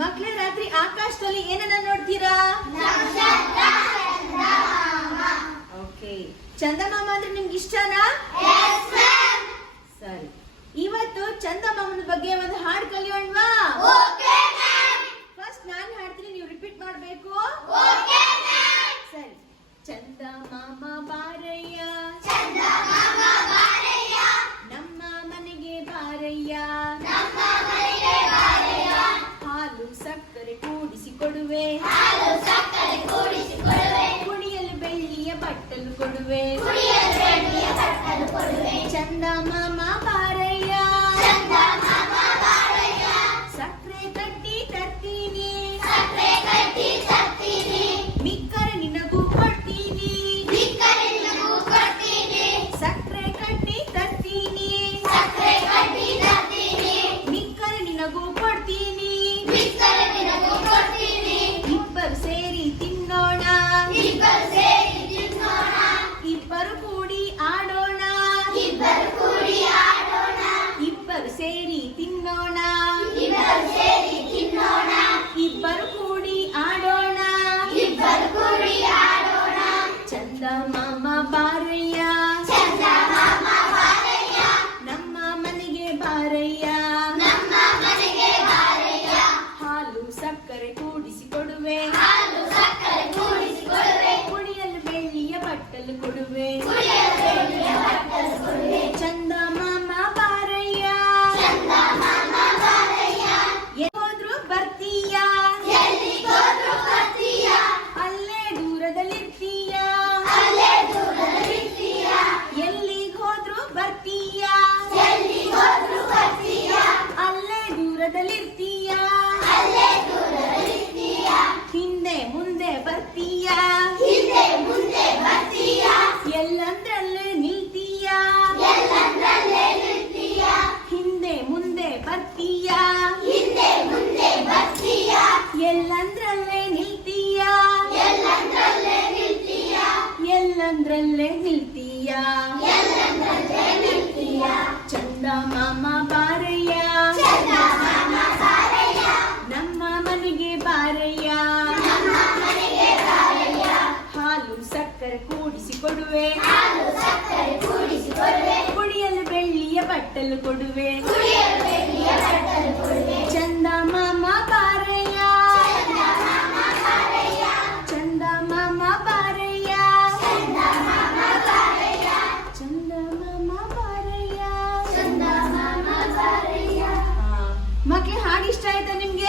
ಮಕ್ಳೇ ರಾತ್ರಿ ಆಕಾಶದಲ್ಲಿ ಏನನ್ನ ನೋಡ್ತೀರಾ? ಓಕೆ. ಚಂದಮಾಮ ಅಂದ್ರೆ ನಿಮ್ಗೆ ಇಷ್ಟನಾ? ಸರಿ. ಇವತ್ತು ಚಂದಮಾಮನ ಬಗ್ಗೆ ಒಂದು ಹಾಡು ಕಲಿಯೋಣವಾ? ಬಟ್ಟಲು ಕೊಡುವೆ ಎಲ್ಲಂದ್ರಲ್ಲೇ ನಿಲ್ತೀಯ? ಎಲ್ಲಂದ್ರಲ್ಲೇ ನಿಲ್ತೀಯ? ಚಂದ ಮಾಮ ಬಾರಯ್ಯ? ನಮ್ಮ ಮನೆಗೆ ಬಾರಯ್ಯ? ಹಾಲು ಸಕ್ಕರೆ ಕೂಡಿಸಿ ಕೊಡುವೆ? ಕುಡಿಯಲು ಬೆಳ್ಳಿಯ ಬಟ್ಟಲು ಕೊಡುವೆ? ಚಂದ ಹಾ. ಹಾಗೆ ಇಷ್ಟ ಆಯ್ತಾ ನಿಮ್ಗೆ